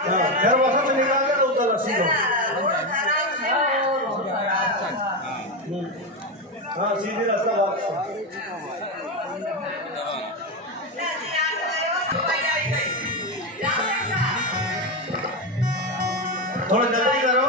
फिर वहाँ से निकाल के उधर सीधे हाँ सीधे रास्ता वापस थोड़ा जल्दी करो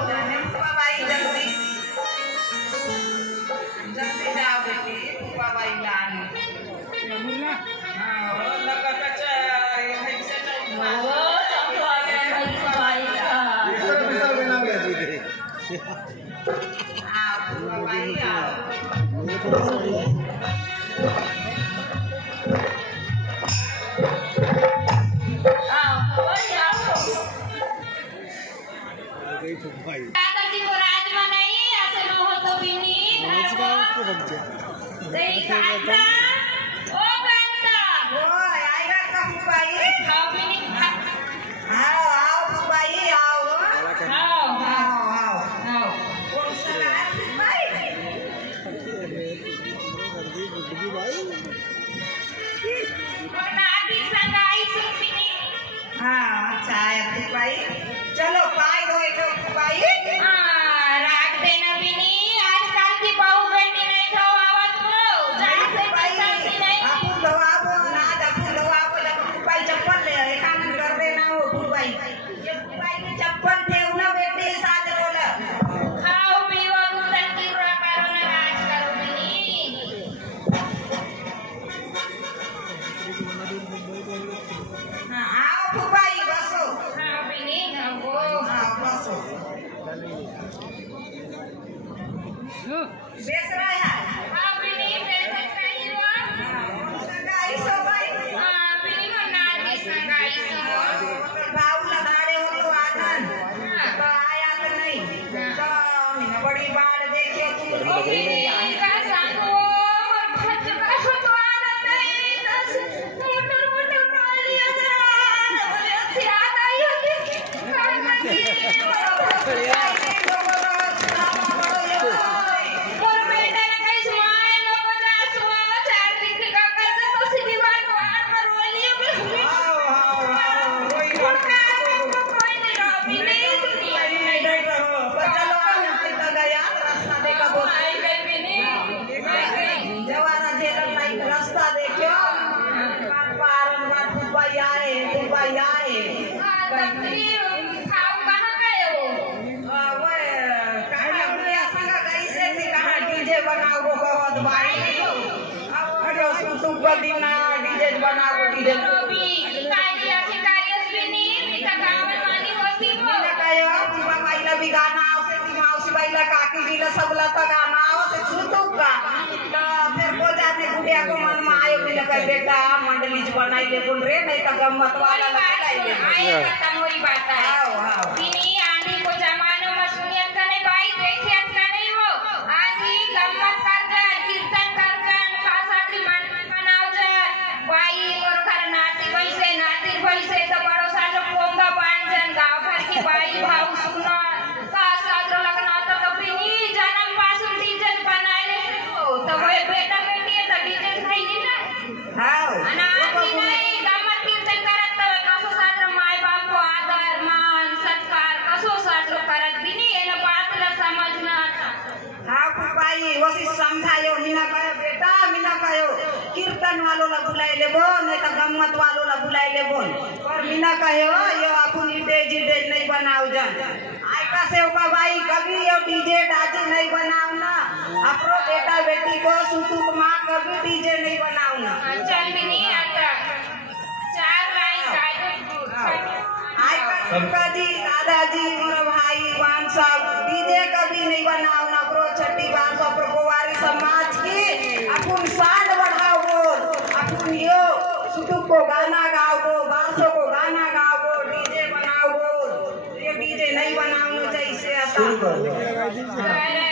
चलो पाई दो एक भाई रात देना भी नहीं आजकल की बहू बेटी नहीं तो आवाज को जहाँ से पैसा भी नहीं आपको दवाओ ना आपको दवाओ जब भाई चप्पल ले एक काम कर देना हो भाई ये भाई की चप्पल थे उन्हें बेटी साथ बोला खाओ पीओ गुंडन की रोड़ा करो ना राज करो भी नहीं हाँ आओ भाई बसो हाँ भी नहीं बेच रहा है आप भी नहीं बेच सकते हो संगाई सो भाई हां भी नहीं मना दी संगाई सो भाव लगाड़े हो तो आनंद तो आया तो नहीं तो बड़ी बात देखिए तुम का सांगो और खच का तो आनंद नहीं तो मोटर मोटर मार लिया जरा बोले अच्छी रात आई होगी सबला तक आनाओ से छूटूगा तो फिर को जाने गुड़िया को मन में आयो मिले कह बेटा मंडली ज बनाई ले बोल रे नहीं तो गम्मत वाला लगाई ले आई खत्म हुई बात है हां बिनी आंधी को जमानो मसूलियत का नहीं भाई देखिए का नहीं वो आंधी गम्मत कर जा कीर्तन कर जा सासात्री मनाओ जा भाई और घर नाती वैसे तो बड़ो सालो पोंगा बांधन गांव भर की भाई भाव सुनो का सादरो लगना तो बिनी जन्म पासुन डीजे बनाए ले तो वो बेटा बेटी है तो डीजे नहीं नी ना हां अना नहीं गम्मत कीर्तन करत तो कसो सादर माय बाप को आदर मान सत्कार कसो सादर करत बिनी एना बात ला समझना हां भाई वसी समझायो मीना कहे बेटा मीना कहो कीर्तन वालों ला बुलाए ले बो नहीं तो गम्मत वालों ला बुलाए ले बो और मीना कहे यो अपन डीजे नहीं बनाओ जान आइका से ओका भाई कभी यो डीजे डाजे नहीं बनाओ ना अपनो बेटा बेटी को सुतुक मां कभी डीजे नहीं बनाओ ना चल भी नहीं आता चार लाइन आइका सबका जी दादाजी मोर भाई वान सब डीजे कभी नहीं बनाओ ना प्रो छठी बार सो प्रभुवारी समाज की अपन शान बढ़ाओ बोल अपन यो सुतुक को गाना गाओ गो बांसो को गाना गाओ गो डीजे बनाओ गो ये डीजे नहीं बनाओ चाहिए ऐसा